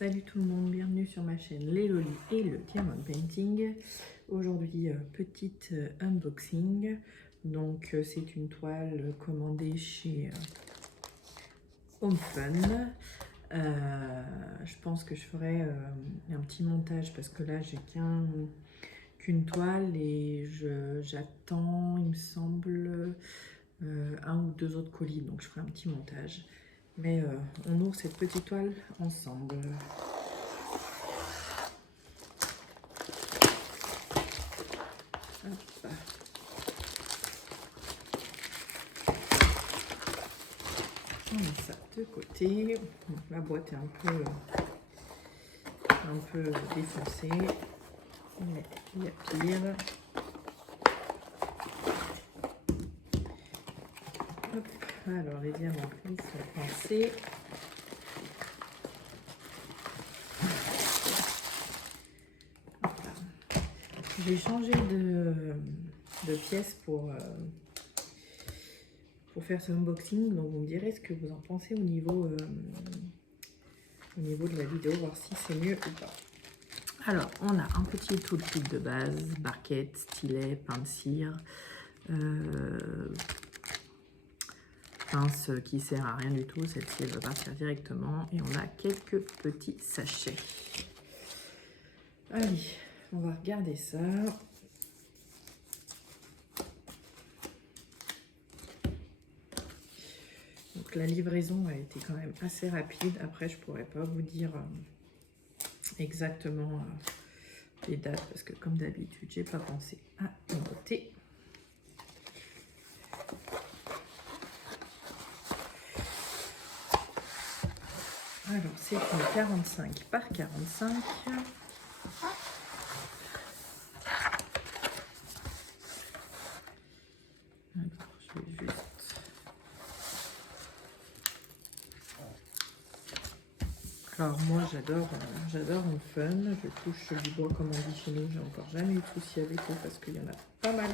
Salut tout le monde, bienvenue sur ma chaîne Les Lolis et le Diamond Painting. Aujourd'hui, petite unboxing. Donc, c'est une toile commandée chez Home Fun. Je pense que je ferai un petit montage parce que là, j'ai qu'une toile et j'attends, il me semble, un ou deux autres colis. Donc, je ferai un petit montage. Mais on ouvre cette petite toile ensemble. Hop. On met ça de côté. Donc, la boîte est un peu défoncée. Mais il y a pire. Hop. Alors les diamants, ils sont coincés. J'ai changé de pièce pour faire ce unboxing, donc vous me direz ce que vous en pensez au niveau de la vidéo, voir si c'est mieux ou pas. Alors, on a un petit toolkit de base, barquette, stylet, pain de cire, pince qui sert à rien du tout, celle-ci elle va partir directement, et on a quelques petits sachets. Allez, on va regarder ça. Donc la livraison a été quand même assez rapide. Après, je pourrais pas vous dire exactement les dates parce que comme d'habitude, j'ai pas pensé à noter. Alors, c'est une 45 par 45. Alors, je vais juste... Alors moi j'adore Home Fun, je touche du bois comme on dit chez nous, j'ai encore jamais eu de soucis avec eux parce qu'il y en a pas mal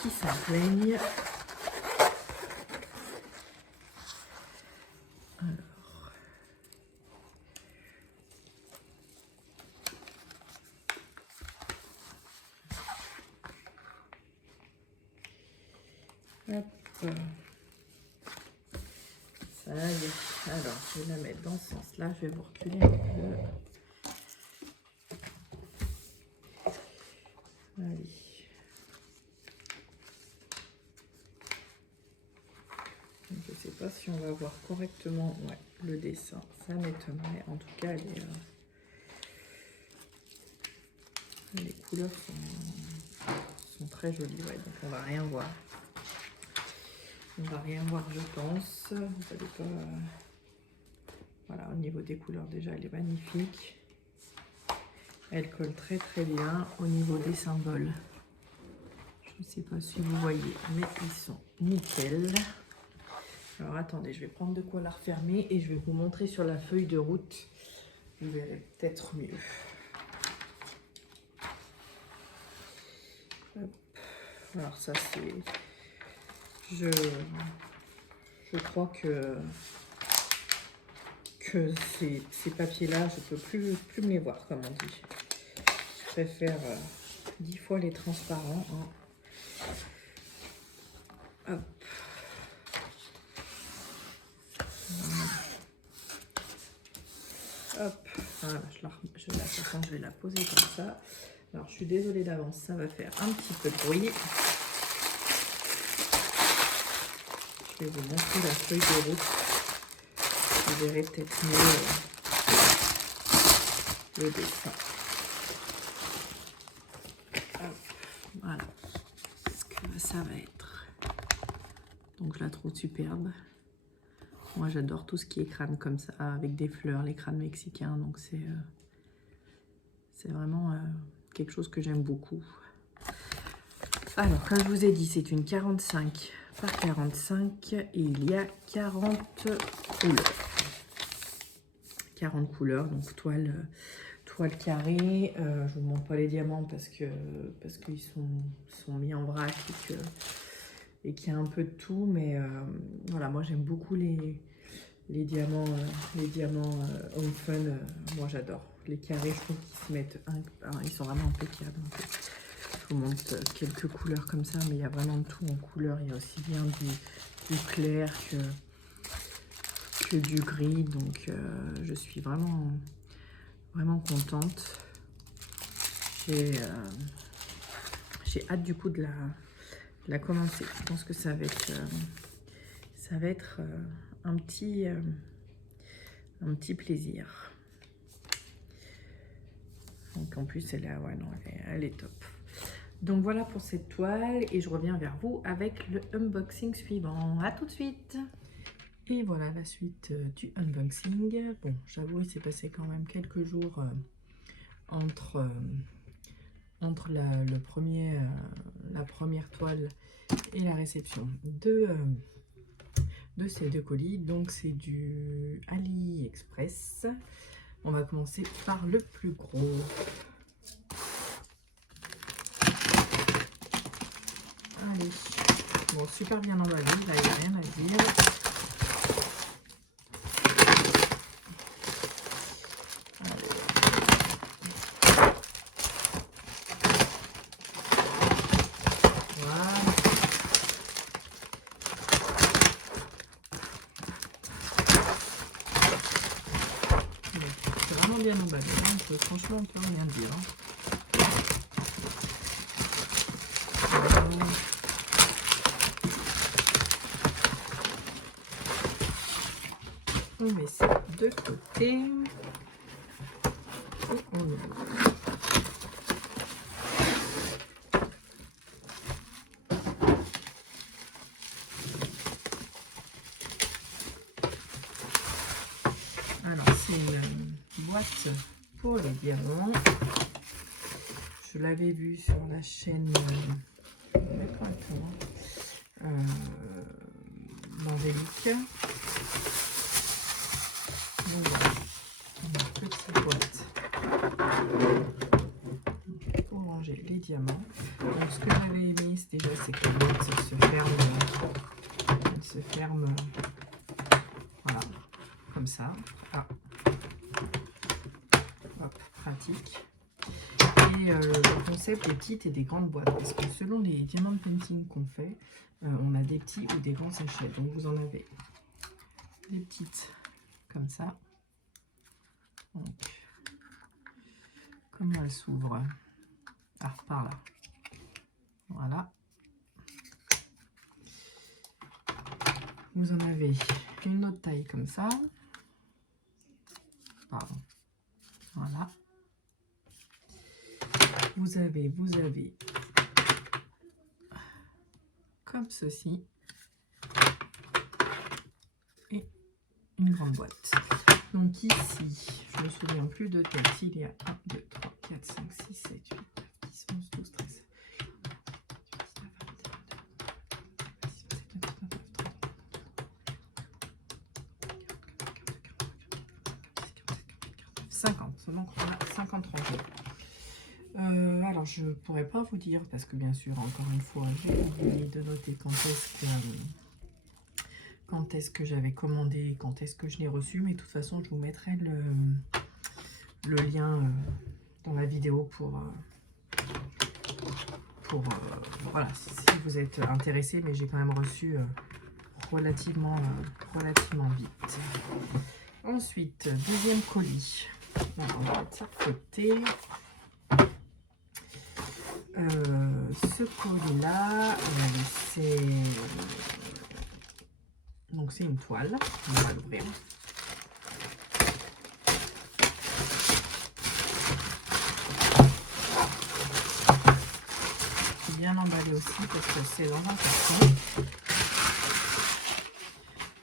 qui s'en plaignent. Alors, hop, ça y est. Alors je vais la mettre dans ce sens-là, je vais vous reculer un peu. Allez. Je ne sais pas si on va voir correctement le dessin, ça m'étonnerait. En tout cas, les couleurs sont très jolies, donc on va rien voir. On va rien voir, je pense. Vous n'allez pas... Voilà, au niveau des couleurs, déjà, elle est magnifique. Elle colle très très bien au niveau des symboles. Je ne sais pas si vous voyez, mais ils sont nickel. Alors attendez, je vais prendre de quoi la refermer et je vais vous montrer sur la feuille de route. Vous verrez peut-être mieux. Hop. Alors ça c'est... Je crois que ces papiers-là, je peux plus me les voir, comme on dit. Je préfère 10 fois les transparents. Hop. Hop. Voilà, je vais la poser comme ça. Alors, je suis désolée d'avance, ça va faire un petit peu de bruit. Je vais vous montrer la feuille de route. Vous verrez peut-être mieux le dessin. Hop. Voilà ce que ça va être. Donc, je la trouve superbe. Moi, j'adore tout ce qui est crâne comme ça, avec des fleurs, les crânes mexicains. Donc, c'est vraiment quelque chose que j'aime beaucoup. Alors, comme je vous ai dit, c'est une 45 par 45 et il y a 40 couleurs. 40 couleurs, donc toile carrée. Je ne vous montre pas les diamants parce qu'ils sont mis en vrac et qu'il y a un peu de tout. Mais voilà, moi j'aime beaucoup les les diamants Home Fun, moi j'adore. Les carrés, je trouve qu'ils se mettent, ils sont vraiment impeccables. Je vous montre quelques couleurs comme ça, mais il y a vraiment de tout en couleur. Il y a aussi bien du clair que du gris, donc je suis vraiment contente. J'ai hâte du coup de la commencer. Je pense que ça va être un petit plaisir. Donc en plus elle est top. Donc voilà pour cette toile et je reviens vers vous avec le unboxing suivant. À tout de suite. Et voilà la suite du unboxing. Bon, j'avoue il s'est passé quand même quelques jours entre la première toile et la réception de ces deux colis. Donc c'est du AliExpress. On va commencer par le plus gros. Allez, bon, super bien emballé, là il n'y a rien à dire. Bien emballé, hein, franchement on peut rien dire. On met ça de côté et on ouvre. Alors c'est une boîte pour les diamants. Je l'avais vu sur la chaîne d'Angélique. Donc voilà, une petite boîte pour ranger les diamants. Donc ce que j'avais aimé, c'est que la boîte se ferme, voilà, comme ça. Ah. Hop, pratique. Et le concept des petites et des grandes boîtes, parce que selon les diamant painting qu'on fait, on a des petits ou des grands sachets. Donc vous en avez des petites comme ça. Donc, comment elles s'ouvrent? Ah, par là. Voilà. Vous en avez une autre taille comme ça. Pardon. Voilà. Vous avez comme ceci et une grande boîte. Donc ici, je me souviens plus de tête, il y a 1, 2, 3, 4, 5, 6, 7, 8, 9, 10, 11, 12, 13, 50, donc on a 50 rangées. Alors je pourrais pas vous dire parce que bien sûr encore une fois j'ai oublié de noter quand est-ce que j'avais commandé, quand est-ce que je l'ai reçu, mais de toute façon je vous mettrai le lien dans la vidéo pour voilà, si vous êtes intéressé, mais j'ai quand même reçu relativement vite. Ensuite, deuxième colis. Alors, on va mettre ça de côté. Ce colis là, c'est une toile. On va l'ouvrir. C'est bien emballé aussi parce que c'est dans un carton.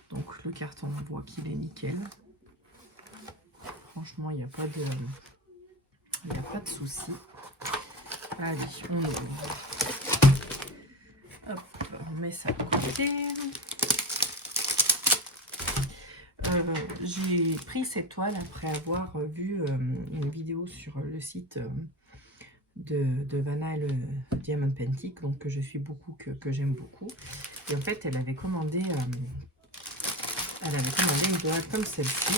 Donc le carton, on voit qu'il est nickel. Franchement, il n'y a pas de souci. Allez, on ouvre. Hop, on met ça de côté. J'ai pris cette toile après avoir vu une vidéo sur le site de Vanna et le Diamond Painting, donc que je suis beaucoup, que j'aime beaucoup. Et en fait, elle avait commandé Elle avait commandé une boîte comme celle-ci.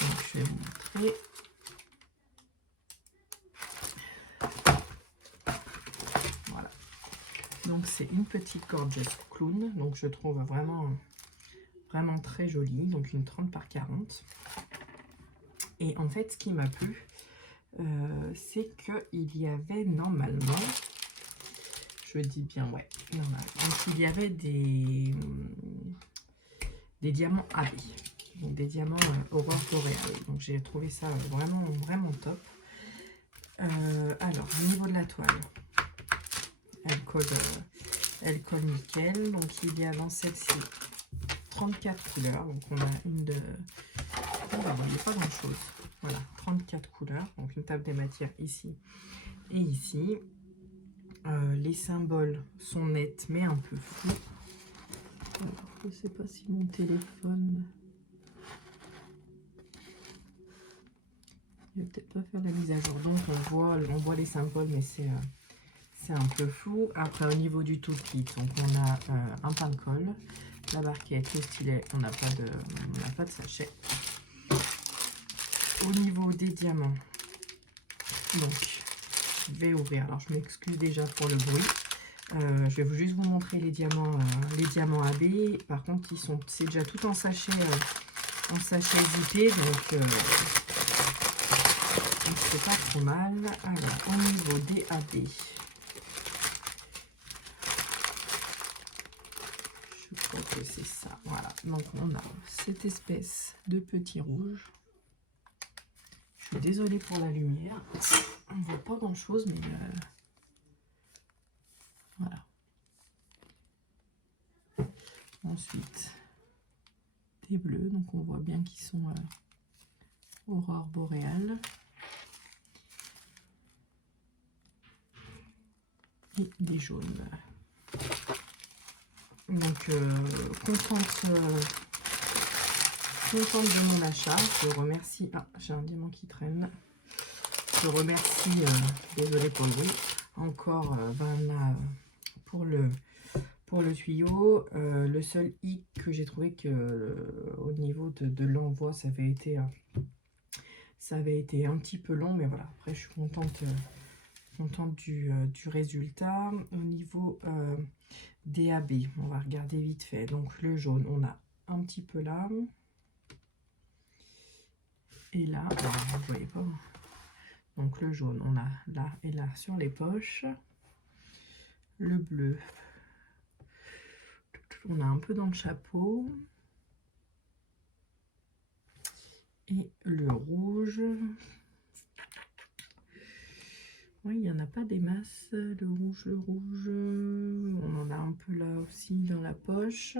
Donc, je vais vous montrer. Voilà. Donc, c'est une petite gorgeous clown. Donc, je trouve vraiment très jolie. Donc, une 30 par 40. Et en fait, ce qui m'a plu, c'est qu'il y avait normalement, je dis bien, ouais, normal. Donc, il y avait des diamants AB. Donc, des diamants aurore boréale. Donc, j'ai trouvé ça vraiment top. Alors, au niveau de la toile, elle colle nickel. Donc, il y a dans celle-ci 34 couleurs. Donc, on a une de... Oh, bah, il n'y a pas grand-chose. Voilà, 34 couleurs. Donc, une table des matières ici et ici. Les symboles sont nets, mais un peu flous. Je ne sais pas si mon téléphone... Je vais peut-être pas faire la mise à jour. Donc, on voit les symboles, mais c'est un peu flou. Après, au niveau du toolkit, donc on a un pain de colle, la barquette, le stylet, on n'a pas de sachet. Au niveau des diamants, donc je vais ouvrir. Alors, je m'excuse déjà pour le bruit. Je vais juste vous montrer les diamants AB. Par contre, c'est déjà tout en sachet zippé, donc c'est pas trop mal. Alors, au niveau des AB, je crois que c'est ça. Voilà. Donc, on a cette espèce de petit rouge. Je suis désolée pour la lumière. On ne voit pas grand chose, mais voilà. Ensuite, des bleus. Donc, on voit bien qu'ils sont aurore boréale. Et des jaunes. Donc, contente de mon achat. Je remercie... Ah, j'ai un diamant qui traîne. Je remercie, désolé pour le bruit, encore Vanna pour le tuyau. Le seul hic que j'ai trouvé que au niveau de l'envoi, ça avait été un petit peu long, mais voilà. Après, je suis contente du résultat. Au niveau des AB, on va regarder vite fait. Donc, le jaune, on a un petit peu là. Et là, alors, vous ne voyez pas. Donc, le jaune, on a là et là sur les poches. Le bleu, on a un peu dans le chapeau. Et le rouge, oui, il n'y en a pas des masses. Le rouge, on en a un peu là aussi dans la poche.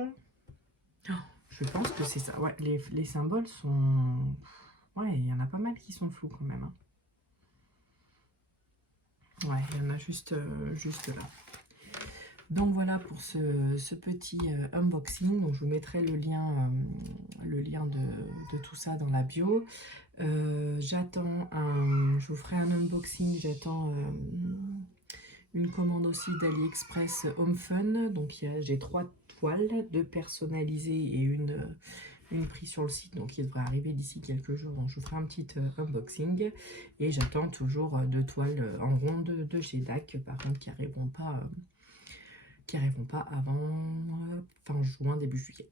Oh, je pense que c'est ça. Ouais, les symboles sont... Ouais, il y en a pas mal qui sont flous quand même. Hein. Ouais, il y en a juste là. Donc voilà pour ce petit unboxing. Donc je vous mettrai le lien de tout ça dans la bio. Je vous ferai un unboxing. J'attends une commande aussi d'AliExpress Home Fun. Donc j'ai 3 toiles, 2 personnalisées et une prise sur le site, donc il devrait arriver d'ici quelques jours. Donc je vous ferai un petit unboxing. Et j'attends toujours 2 toiles en ronde de chez DAC, par contre qui n'arriveront pas avant fin juin, début juillet.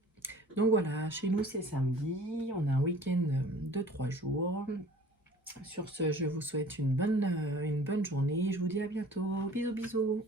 Donc voilà, chez nous c'est samedi, on a un week-end de 3 jours. Sur ce, je vous souhaite une bonne journée. Je vous dis à bientôt. Bisous, bisous.